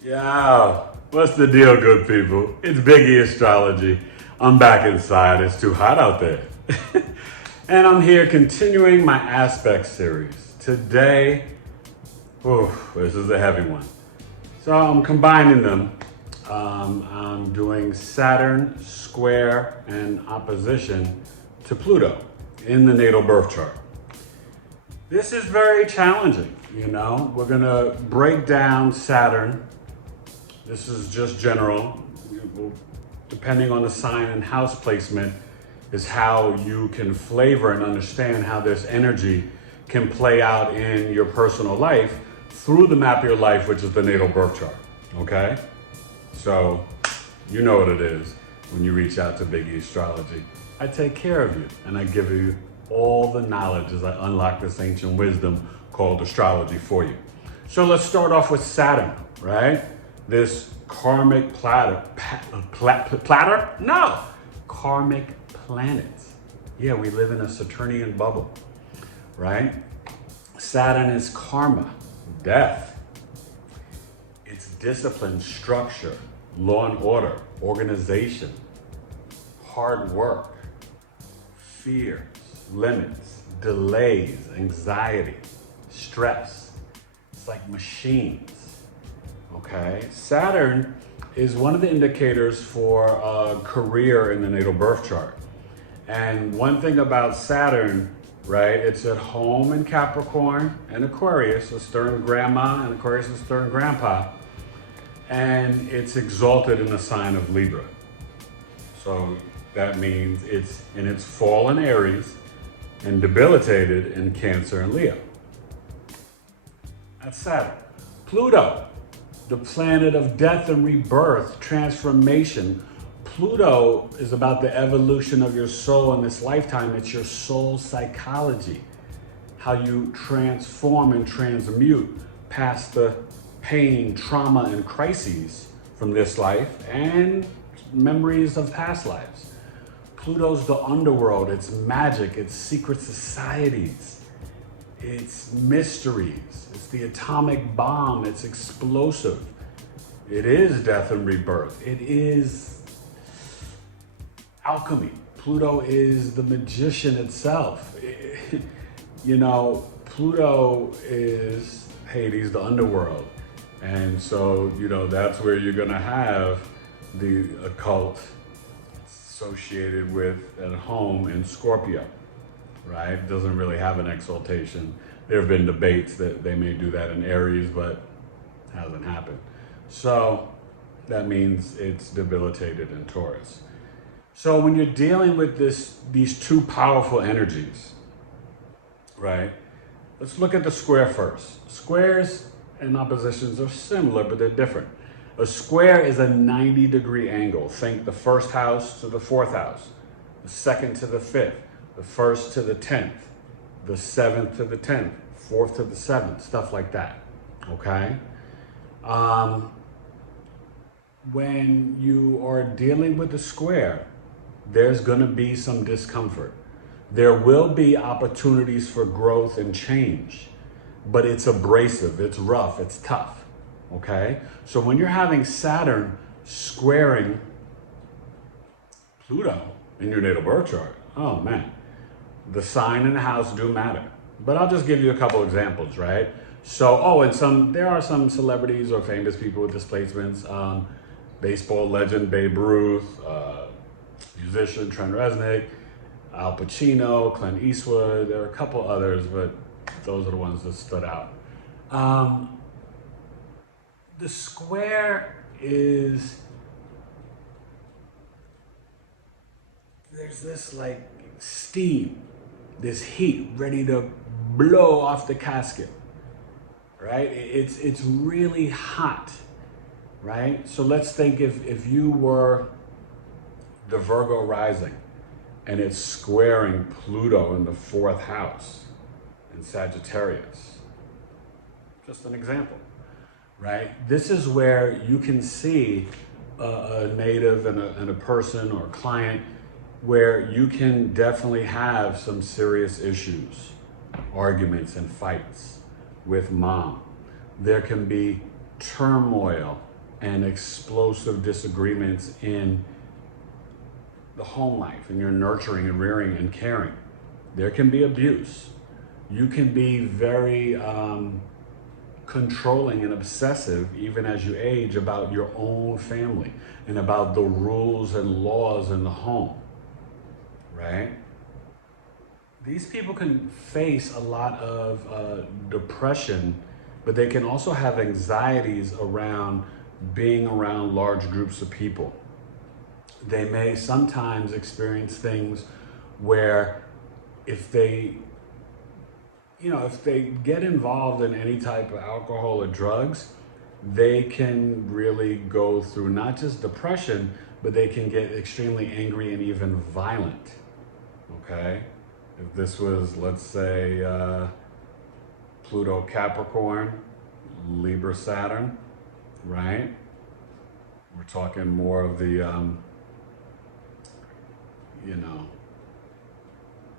Yeah, what's the deal, good people? It's Biggie Astrology. I'm back inside. It's too hot out there. And I'm here continuing my aspect series. Today, this is a heavy one. So I'm combining them. I'm doing Saturn square and opposition to Pluto in the natal birth chart. This is very challenging, We're gonna break down Saturn. This is just general. Depending on the sign and house placement is how you can flavor and understand how this energy can play out in your personal life through the map of your life, which is the natal birth chart, okay? So you know what it is when you reach out to Biggie Astrology. I take care of you and I give you all the knowledge as I unlock this ancient wisdom called astrology for you. So let's start off with Saturn, right? This karmic platter? No, karmic planets. Yeah, we live in a Saturnian bubble, right? Saturn is karma, death. It's discipline, structure, law and order, organization, hard work, fears, limits, delays, anxiety, stress. It's like machines. Okay, Saturn is one of the indicators for a career in the natal birth chart. And one thing about Saturn, right, it's at home in Capricorn and Aquarius, so stirring grandma, and Aquarius is stirring grandpa. And it's exalted in the sign of Libra. So that means it's in its fall in Aries and debilitated in Cancer and Leo. That's Saturn. Pluto, the planet of death and rebirth, transformation. Pluto is about the evolution of your soul in this lifetime. It's your soul psychology, how you transform and transmute past the pain, trauma, and crises from this life and memories of past lives. Pluto's the underworld. It's magic. It's secret societies. It's mysteries. It's the atomic bomb. It's explosive. It is death and rebirth. It is alchemy. Pluto is the magician itself. Pluto is Hades, the underworld. And so, that's where you're going to have the occult associated with at home in Scorpio. Right? Doesn't really have an exaltation. There have been debates that they may do that in Aries, but hasn't happened. So that means it's debilitated in Taurus. So when you're dealing with these two powerful energies, right? Let's look at the square first. Squares and oppositions are similar, but they're different. A square is a 90-degree angle. Think the first house to the fourth house, the second to the fifth, the first to the 10th, the 7th to the 10th, 4th to the 7th, stuff like that, okay? When you are dealing with the square, there's gonna be some discomfort. There will be opportunities for growth and change, but it's abrasive, it's rough, it's tough, okay? So when you're having Saturn squaring Pluto in your natal birth chart, oh man, the sign and the house do matter. But I'll just give you a couple examples, right? So, there are some celebrities or famous people with displacements. Baseball legend Babe Ruth, musician Trent Reznor, Al Pacino, Clint Eastwood. There are a couple others, but those are the ones that stood out. The square is, there's this like steam, this heat ready to blow off the casket, right? It's really hot, right? So let's think if you were the Virgo rising and it's squaring Pluto in the fourth house in Sagittarius. Just an example, right? This is where you can see a native and a person or a client where you can definitely have some serious issues, arguments and fights with mom. There can be turmoil and explosive disagreements in the home life, and your nurturing and rearing and caring. There can be abuse. You can be very controlling and obsessive even as you age about your own family and about the rules and laws in the home, right? These people can face a lot of depression, but they can also have anxieties around being around large groups of people. They may sometimes experience things where if they get involved in any type of alcohol or drugs, they can really go through not just depression, but they can get extremely angry and even violent, okay? If this was, let's say, Pluto Capricorn, Libra Saturn, right? We're talking more of the,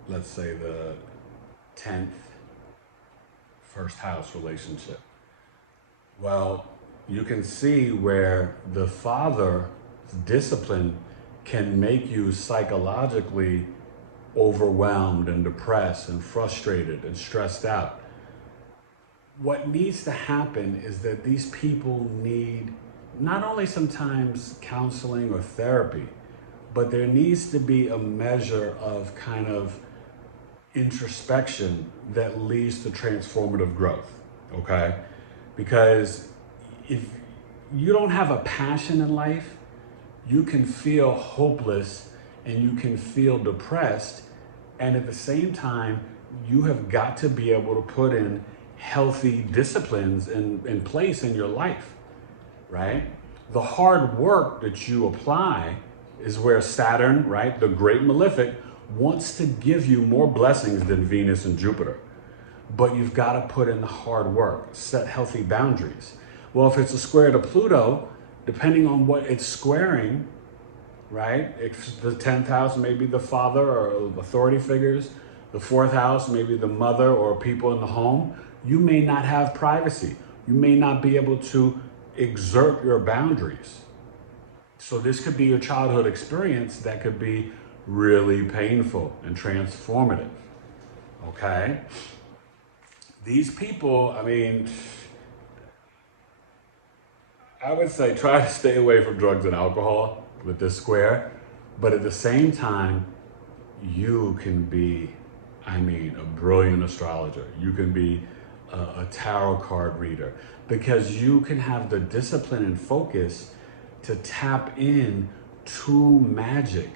let's say the 10th, first house relationship. Well, you can see where the father's discipline can make you psychologically overwhelmed and depressed and frustrated and stressed out. What needs to happen is that these people need not only sometimes counseling or therapy, but there needs to be a measure of kind of introspection that leads to transformative growth, okay? Because if you don't have a passion in life, you can feel hopeless and you can feel depressed, and at the same time, you have got to be able to put in healthy disciplines in place in your life, right? The hard work that you apply is where Saturn, right, the great malefic, wants to give you more blessings than Venus and Jupiter. But you've got to put in the hard work, set healthy boundaries. Well, if it's a square to Pluto, depending on what it's squaring, right? If the 10th house may be the father or authority figures, the 4th house may be the mother or people in the home, you may not have privacy. You may not be able to exert your boundaries. So this could be your childhood experience that could be really painful and transformative, okay? These people, I mean, I would say try to stay away from drugs and alcohol with this square, but at the same time, you can be, I mean, a brilliant astrologer. You can be a tarot card reader because you can have the discipline and focus to tap in to magic,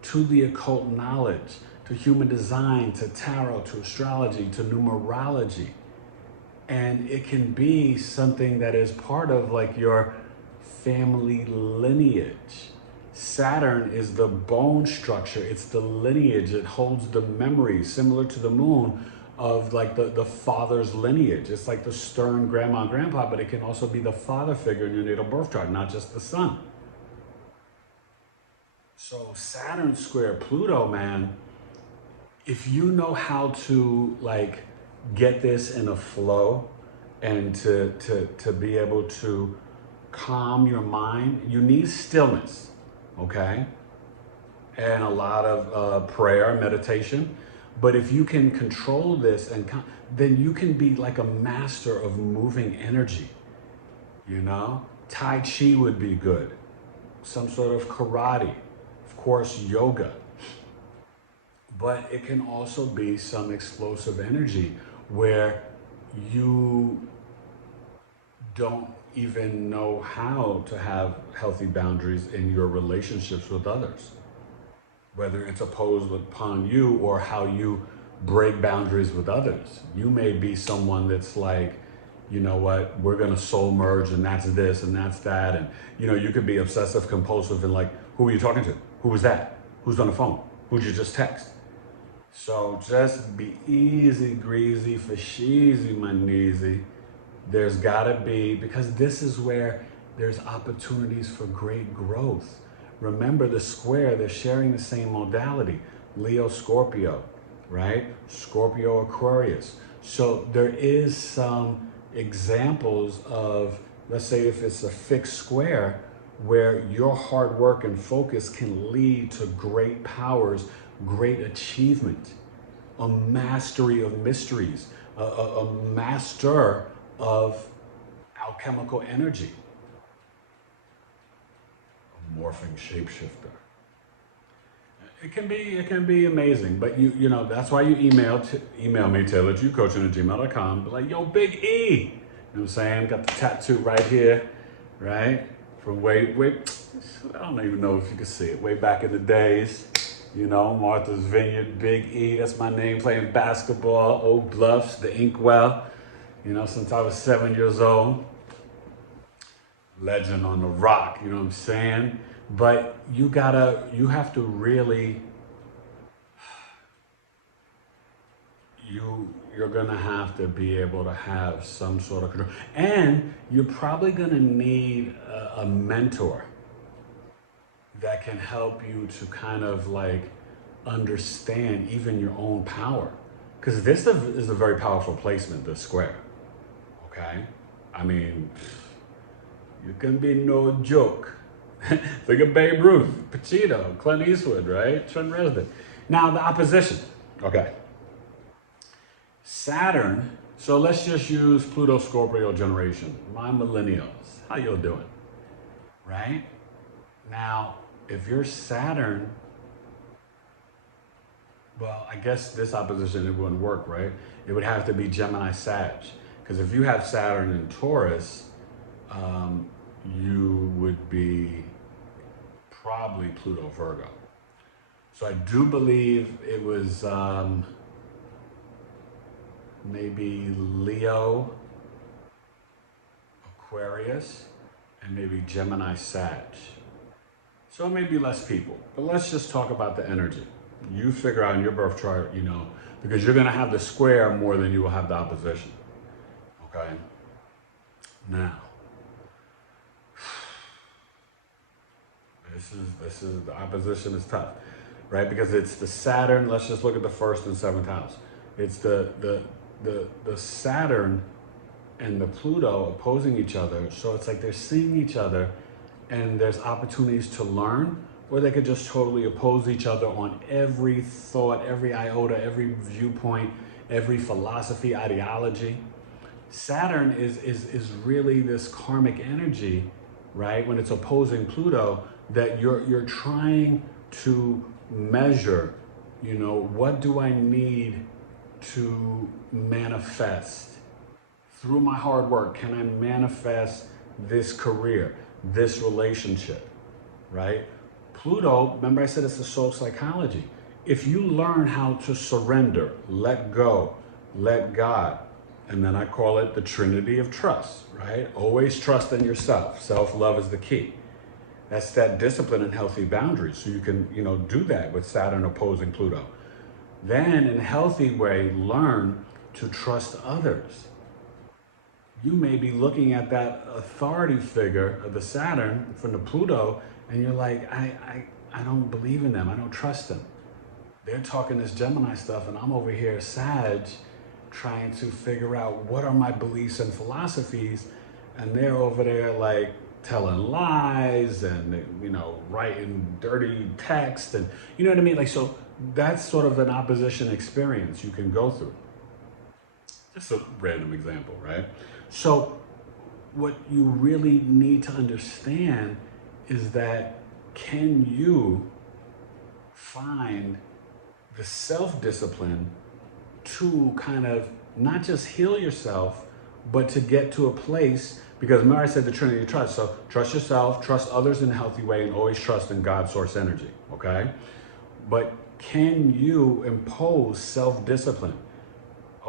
to the occult knowledge, to human design, to tarot, to astrology, to numerology. And it can be something that is part of like your family lineage. Saturn is the bone structure, it's the lineage, it holds the memories, similar to the moon, of like the father's lineage. It's like the stern grandma and grandpa, but it can also be the father figure in your natal birth chart, not just the son. So Saturn square Pluto, man, if you know how to like get this in a flow and to be able to calm your mind, you need stillness, okay? And a lot of prayer, meditation. But if you can control this, then you can be like a master of moving energy, you know? Tai Chi would be good. Some sort of karate. Of course, yoga. But it can also be some explosive energy where you don't even know how to have healthy boundaries in your relationships with others. Whether it's imposed upon you or how you break boundaries with others. You may be someone that's like, you know what, we're gonna soul merge and that's this and that's that. And you know, you could be obsessive compulsive and like, who are you talking to? Who was that? Who's on the phone? Who'd you just text? So just be easy greasy for sheezy my kneesy. There's gotta be, because this is where there's opportunities for great growth. Remember the square, they're sharing the same modality. Leo, Scorpio, right? Scorpio, Aquarius. So there is some examples of let's say if it's a fixed square, where your hard work and focus can lead to great powers, great achievement, a mastery of mysteries, a master of alchemical energy, a morphing shapeshifter. It can be amazing, but you know that's why you email me taylor2coaching@gmail.com. Be like, yo, Big E, you know what I'm saying? Got the tattoo right here, right? From way, I don't even know if you can see it. Way back in the days, you know, Martha's Vineyard, Big E. That's my name. Playing basketball, Oak Bluffs, the Inkwell. You know, since I was 7 years old. Legend on the rock. You know what I'm saying? But you have to really, you're gonna have to be able to have some sort of control. And you're probably gonna need a mentor that can help you to kind of like understand even your own power. Because this is a very powerful placement, this square, okay? I mean, you can be no joke. Think of Babe Ruth, Pacino, Clint Eastwood, right? Trent Reznor. Now the opposition, okay. Saturn, so let's just use Pluto Scorpio generation, my millennials. How y'all doing? Right? Now, if you're Saturn, well, I guess this opposition, it wouldn't work, right? It would have to be Gemini Sag. Because if you have Saturn in Taurus, you would be probably Pluto Virgo. So I do believe it was maybe Leo, Aquarius, and maybe Gemini Sag. So it may be less people, but let's just talk about the energy. You figure out in your birth chart, you know, because you're gonna have the square more than you will have the opposition, okay? Now, this is the opposition is tough, right? Because it's the Saturn. Let's just look at the first and seventh house. It's the Saturn and the Pluto opposing each other. So it's like they're seeing each other, and there's opportunities to learn, or they could just totally oppose each other on every thought, every iota, every viewpoint, every philosophy, ideology. Saturn is really this karmic energy, right? When it's opposing Pluto, that you're trying to measure, you know, what do I need to manifest through my hard work? Can I manifest this career, this relationship, right? Pluto, remember I said it's a soul psychology. If you learn how to surrender, let go, let God, and then I call it the Trinity of trust, right? Always trust in yourself. Self-love is the key. That's that discipline and healthy boundaries. So you can, you know, do that with Saturn opposing Pluto. Then in a healthy way, learn to trust others. You may be looking at that authority figure of the Saturn from the Pluto, and you're like, I don't believe in them. I don't trust them. They're talking this Gemini stuff, and I'm over here, Sag, trying to figure out what are my beliefs and philosophies, and they're over there like telling lies and, you know, writing dirty text, and you know what I mean? Like, so that's sort of an opposition experience you can go through. Just a random example, right? So what you really need to understand is that, can you find the self-discipline to kind of not just heal yourself, but to get to a place, because remember I said the Trinity of trust. So trust yourself, trust others in a healthy way, and always trust in God's source energy, okay? But can you impose self-discipline?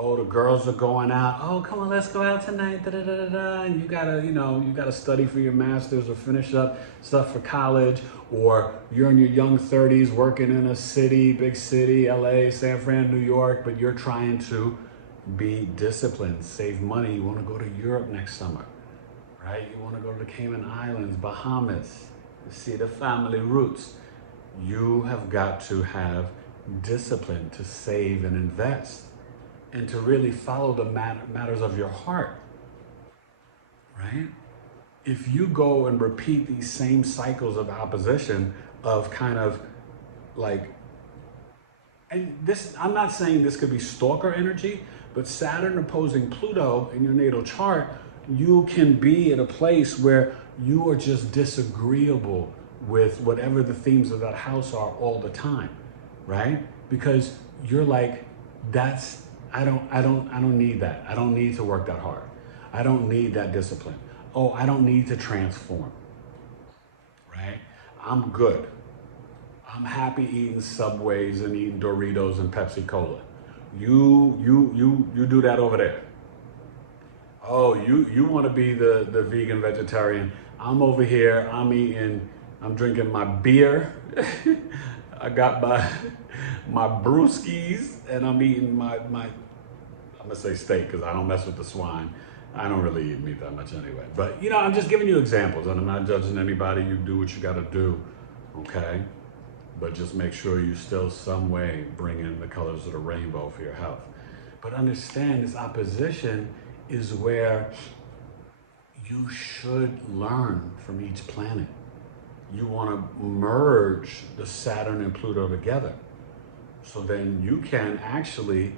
Oh, the girls are going out. Oh, come on, let's go out tonight. Da, da, da, da, da. And you gotta, you know, you gotta study for your masters or finish up stuff for college. Or you're in your young 30s working in a city, big city, LA, San Fran, New York, but you're trying to be disciplined, save money. You wanna go to Europe next summer, right? You wanna go to the Cayman Islands, Bahamas, see the family roots. You have got to have discipline to save and invest, and to really follow the matters of your heart, right? if you go and repeat these same cycles of opposition of kind of like, and this, I'm not saying this could be stalker energy, but Saturn opposing Pluto in your natal chart, you can be in a place where you are just disagreeable with whatever the themes of that house are all the time, right? Because you're like, I don't need that. I don't need to work that hard. I don't need that discipline. Oh, I don't need to transform, right? I'm good. I'm happy eating Subways and eating Doritos and Pepsi Cola. You do that over there. Oh, you want to be the vegan vegetarian. I'm over here, I'm drinking my beer. I got my brewskis and I'm eating I'm gonna say steak because I don't mess with the swine. I don't really eat meat that much anyway. But I'm just giving you examples and I'm not judging anybody. You do what you gotta do, okay? But just make sure you still some way bring in the colors of the rainbow for your health. But understand this opposition is where you should learn from each planet. You want to merge the Saturn and Pluto together. So then you can actually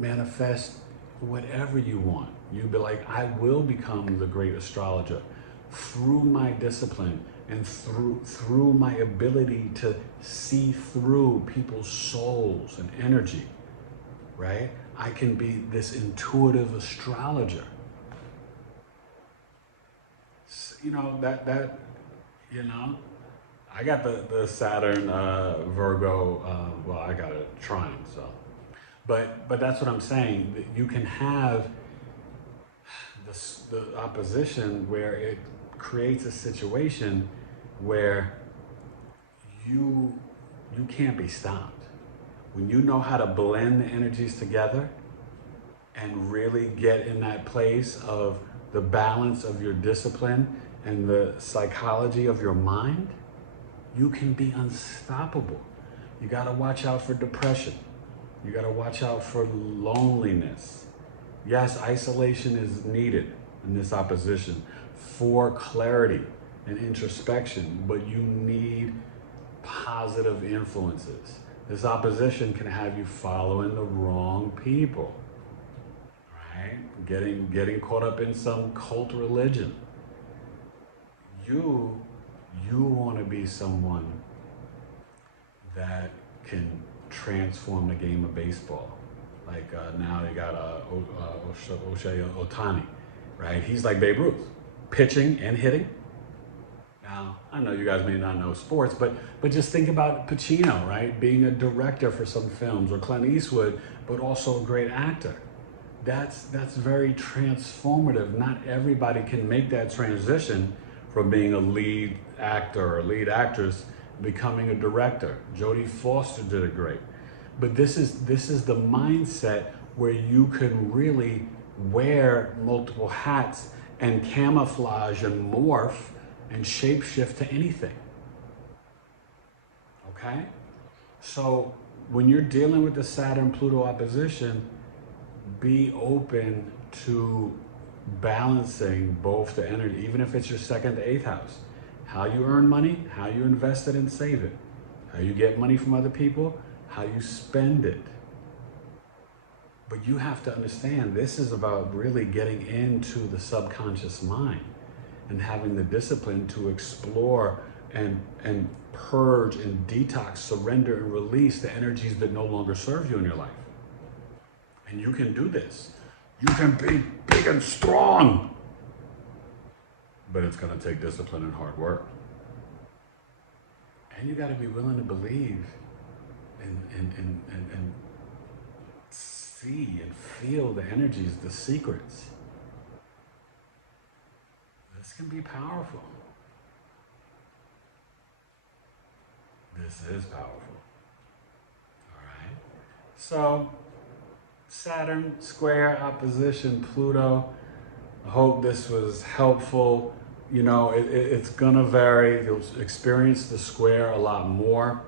manifest whatever you want. You'd be like, I will become the great astrologer through my discipline and through my ability to see through people's souls and energy, right? I can be this intuitive astrologer. I got the Saturn Virgo, well, I got a trine, so. But that's what I'm saying. That you can have the opposition where it creates a situation where you can't be stopped. When you know how to blend the energies together and really get in that place of the balance of your discipline and the psychology of your mind, you can be unstoppable. You got to watch out for depression. You got to watch out for loneliness. Yes, isolation is needed in this opposition for clarity and introspection, but you need positive influences. This opposition can have you following the wrong people, right? Getting caught up in some cult religion. You want to be someone that can transform the game of baseball. Like now they got Shohei Ohtani, right? He's like Babe Ruth, pitching and hitting. Now, I know you guys may not know sports, but just think about Pacino, right? Being a director for some films, or Clint Eastwood, but also a great actor. That's very transformative. Not everybody can make that transition from being a lead actor or lead actress, becoming a director. Jodie Foster did it great. But this is the mindset where you can really wear multiple hats and camouflage and morph and shapeshift to anything. Okay? So when you're dealing with the Saturn-Pluto opposition, be open to balancing both the energy, even if it's your second to eighth house. How you earn money, how you invest it and save it, how you get money from other people, how you spend it. But you have to understand, this is about really getting into the subconscious mind and having the discipline to explore and purge and detox, surrender and release the energies that no longer serve you in your life. And you can do this. You can be big and strong, but it's going to take discipline and hard work. And you got to be willing to believe and see and feel the energies, the secrets. This can be powerful. This is powerful. All right. So, Saturn square opposition Pluto. I hope this was helpful. It's gonna vary. You'll experience the square a lot more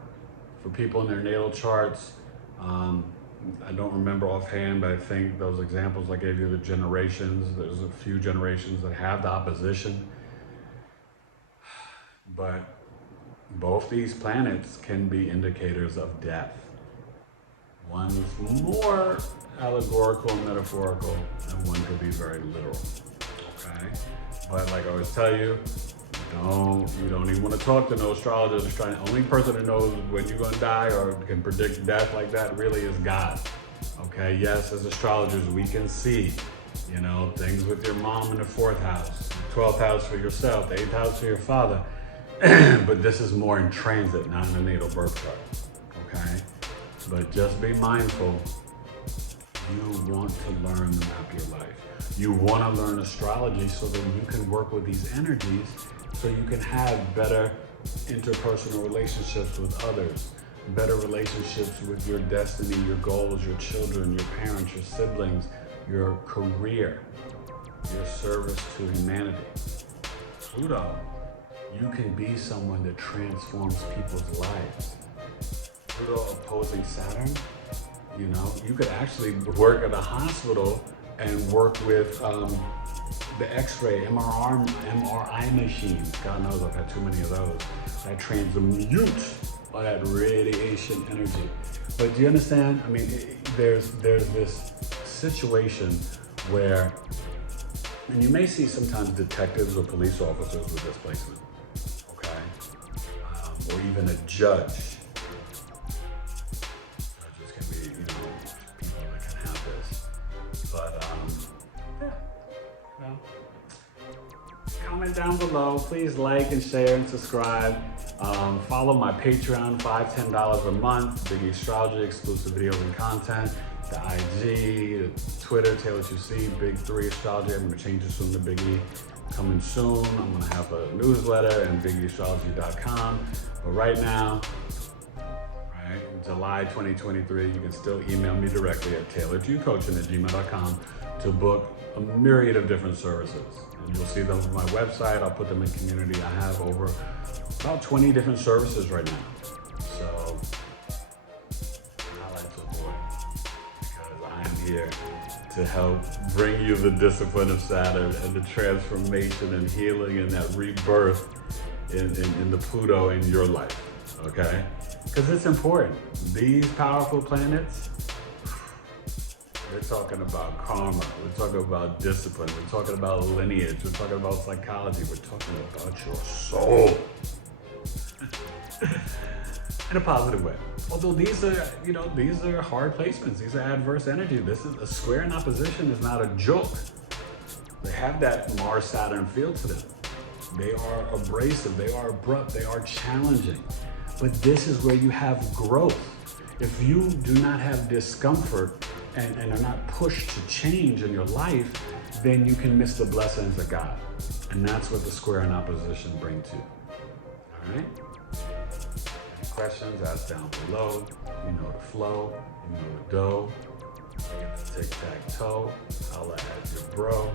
for people in their natal charts. I don't remember offhand, but I think those examples I gave you, the generations, there's a few generations that have the opposition. But both these planets can be indicators of death. One's more allegorical and metaphorical, and one could be very literal. Okay? But like I always tell you, you don't even want to talk to no astrologist. The only person that knows when you're gonna die or can predict death like that really is God. Okay, yes, as astrologers, we can see, things with your mom in the 4th house, 12th house for yourself, the 8th house for your father. But this is more in transit, not in the natal birth chart. Okay? But just be mindful. You want to learn to map your life. You want to learn astrology so that you can work with these energies so you can have better interpersonal relationships with others, better relationships with your destiny, your goals, your children, your parents, your siblings, your career, your service to humanity. Pluto, you can be someone that transforms people's lives. Pluto opposing Saturn, you could actually work at a hospital and work with the X-ray, MRI machines. God knows I've had too many of those. That transmute all that radiation energy. But do you understand? I mean, there's this situation where, and you may see sometimes detectives or police officers with displacement, okay? Or even a judge. Judges can be, people that can have this. But, comment down below. Please like and share and subscribe. Follow my Patreon, $5, $10 a month. Biggie Astrology, exclusive videos and content. The IG, the Twitter, Taylor2C, Big 3 Astrology. I'm gonna change it soon to Biggie. Coming soon. I'm gonna have a newsletter and biggieastrology.com. But right now, July 2023, you can still email me directly at taylor2coaching@gmail.com to book a myriad of different services. And you'll see them on my website. I'll put them in community. I have over about 20 different services right now. So I like to avoid because I am here to help bring you the discipline of Saturn and the transformation and healing and that rebirth in the Pluto in your life, okay? Because it's important. These powerful planets, we're talking about karma, we're talking about discipline, we're talking about lineage, we're talking about psychology, we're talking about your soul. In a positive way. Although these are hard placements, these are adverse energy. This is a square in opposition is not a joke. They have that Mars-Saturn feel to them. They are abrasive, they are abrupt, they are challenging. But this is where you have growth. If you do not have discomfort and are not pushed to change in your life, then you can miss the blessings of God. And that's what the square in opposition bring to you. All right? Any questions, ask down below. You know the flow, you know the dough. You get the tic-tac-toe. Holla at your bro.